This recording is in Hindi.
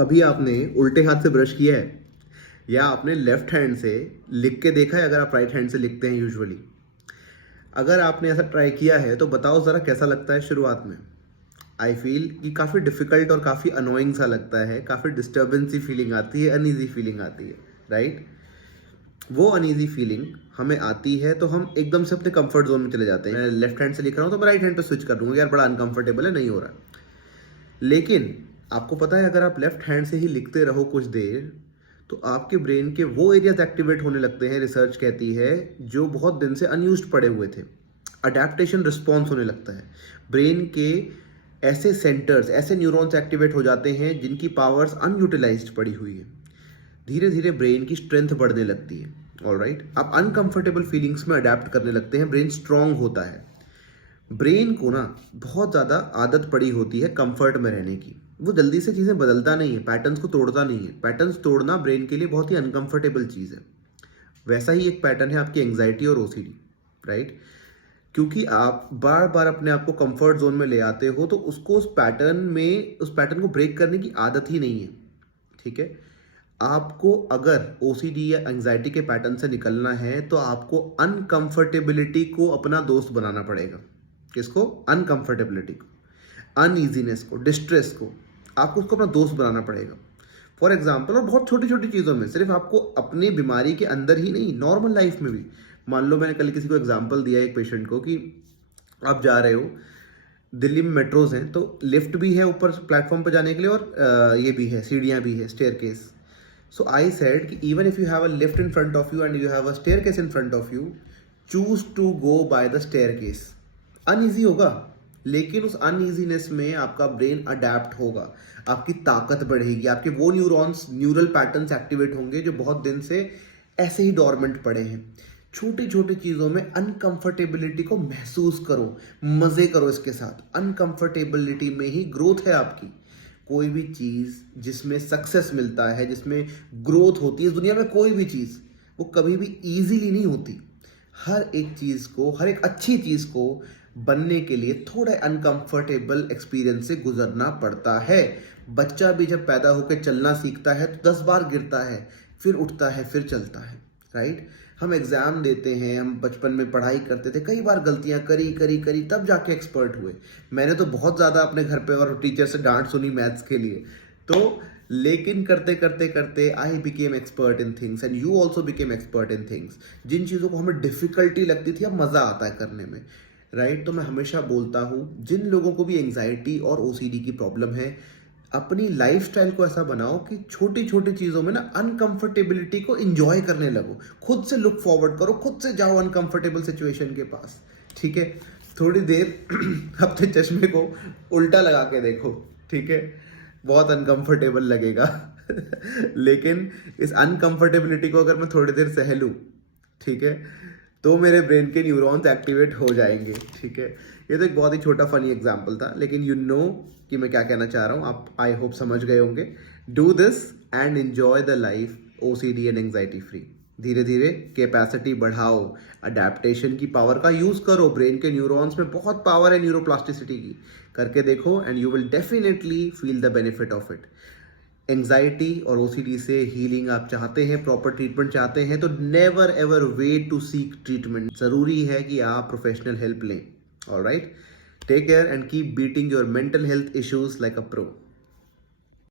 कभी आपने उल्टे हाथ से ब्रश किया है या आपने लेफ्ट हैंड से लिख के देखा है अगर आप राइट हैंड से लिखते हैं यूजुअली? अगर आपने ऐसा ट्राई किया है तो बताओ ज़रा कैसा लगता है शुरुआत में? आई फील कि काफ़ी डिफ़िकल्ट और काफ़ी अनोइंग सा लगता है, काफ़ी डिस्टर्बेंस सी फीलिंग आती है, अनईज़ी फीलिंग आती है, राइट? वो अनईज़ी फीलिंग हमें आती है तो हम एकदम से अपने कंफर्ट जोन में चले जाते हैं। मैं लेफ्ट हैंड से लिख रहा हूँ तो मैं राइट हैंड पे स्विच कर दूँगा, यार बड़ा अनकंफर्टेबल है, नहीं हो रहा। लेकिन आपको पता है अगर आप लेफ्ट हैंड से ही लिखते रहो कुछ देर तो आपके ब्रेन के वो एरियाज एक्टिवेट होने लगते हैं, रिसर्च कहती है, जो बहुत दिन से अनयूज्ड पड़े हुए थे। अडेप्टेशन रिस्पॉन्स होने लगता है। ब्रेन के ऐसे सेंटर्स, ऐसे न्यूरॉन्स एक्टिवेट हो जाते हैं जिनकी पावर्स अनयूटिलाइज्ड पड़ी हुई है। धीरे धीरे ब्रेन की स्ट्रेंथ बढ़ने लगती है। ऑलराइट, आप अनकंफर्टेबल फीलिंग्स में अडेप्ट करने लगते हैं, ब्रेन स्ट्रांग होता है। ब्रेन को ना बहुत ज़्यादा आदत पड़ी होती है कंफर्ट में रहने की। वो जल्दी से चीज़ें बदलता नहीं है, पैटर्न्स को तोड़ता नहीं है। पैटर्न्स तोड़ना ब्रेन के लिए बहुत ही अनकंफर्टेबल चीज़ है। वैसा ही एक पैटर्न है आपकी एंग्जाइटी और ओसीडी, राइट? क्योंकि आप बार बार अपने आप को कंफर्ट जोन में ले आते हो तो उसको उस पैटर्न को ब्रेक करने की आदत ही नहीं है। ठीक है, आपको अगर ओसीडी या एंग्जाइटी के पैटर्न से निकलना है तो आपको अनकंफर्टेबिलिटी को अपना दोस्त बनाना पड़ेगा। किसको? अनकंफर्टेबिलिटी को, अनईजीनेस को, डिस्ट्रेस को। आपको उसको अपना दोस्त बनाना पड़ेगा। फॉर एग्जाम्पल, और बहुत छोटी छोटी चीज़ों में, सिर्फ आपको अपनी बीमारी के अंदर ही नहीं, नॉर्मल लाइफ में भी। मान लो मैंने कल किसी को एग्जाम्पल दिया एक पेशेंट को कि आप जा रहे हो, दिल्ली में मेट्रोज हैं तो लिफ्ट भी है ऊपर प्लेटफॉर्म पर जाने के लिए और ये भी है, सीढ़ियाँ भी है, स्टेयरकेस। So I said कि even if you have a lift in front of you and you have a staircase in front of you, choose to go by the staircase. Uneasy होगा, लेकिन उस अनईजीनेस में आपका ब्रेन अडेप्ट होगा, आपकी ताकत बढ़ेगी, आपके वो न्यूरॉन्स, न्यूरल पैटर्न्स एक्टिवेट होंगे जो बहुत दिन से ऐसे ही डॉर्मेंट पड़े हैं। छोटी छोटी चीज़ों में अनकंफर्टेबिलिटी को महसूस करो, मज़े करो इसके साथ। अनकंफर्टेबिलिटी में ही ग्रोथ है आपकी। कोई भी चीज़ जिसमें सक्सेस मिलता है, जिसमें ग्रोथ होती है, दुनिया में कोई भी चीज़ वो कभी भी इजीली नहीं होती। हर एक चीज़ को, हर एक अच्छी चीज़ को बनने के लिए थोड़ा अनकंफर्टेबल एक्सपीरियंस से गुजरना पड़ता है। बच्चा भी जब पैदा होकर चलना सीखता है तो 10 बार गिरता है, फिर उठता है, फिर चलता है, राइट? हम एग्ज़ाम देते हैं, हम बचपन में पढ़ाई करते थे, कई बार गलतियां करी करी करी तब जाके एक्सपर्ट हुए। मैंने तो बहुत ज़्यादा अपने घर पे और टीचर से डांट सुनी मैथ्स के लिए। तो लेकिन करते करते करते I became expert in things and you also became expert in things. जिन चीज़ों को हमें डिफ़िकल्टी लगती थी अब मज़ा आता है करने में, राइट? तो मैं हमेशा बोलता हूँ जिन लोगों को भी एंग्जाइटी और ओसीडी की प्रॉब्लम है, अपनी लाइफस्टाइल को ऐसा बनाओ कि छोटी छोटी चीज़ों में ना अनकंफर्टेबिलिटी को एंजॉय करने लगो। खुद से लुक फॉरवर्ड करो, खुद से जाओ अनकंफर्टेबल सिचुएशन के पास। ठीक है, थोड़ी देर अपने चश्मे को उल्टा लगा के देखो। ठीक है, बहुत अनकंफर्टेबल लगेगा लेकिन इस अनकंफर्टेबिलिटी को अगर मैं थोड़ी देर सह लूँ, ठीक है, तो मेरे ब्रेन के न्यूरॉन्स एक्टिवेट हो जाएंगे। ठीक है, ये तो एक बहुत ही छोटा फनी एग्जांपल था, लेकिन यू नो कि मैं क्या कहना चाह रहा हूँ। आप आई होप समझ गए होंगे। Do this and enjoy the life OCD and anxiety free. धीरे धीरे कैपेसिटी बढ़ाओ, अडेप्टेशन की पावर का यूज़ करो। ब्रेन के न्यूरॉन्स में बहुत पावर है न्यूरोप्लास्टिसिटी की। करके देखो and you will definitely feel the benefit of it. Anxiety और ओसीडी से हीलिंग आप चाहते हैं, प्रॉपर ट्रीटमेंट चाहते हैं, तो never ever wait to seek treatment. जरूरी है कि आप प्रोफेशनल हेल्प लें। Alright, take care and keep beating your mental health issues like a pro.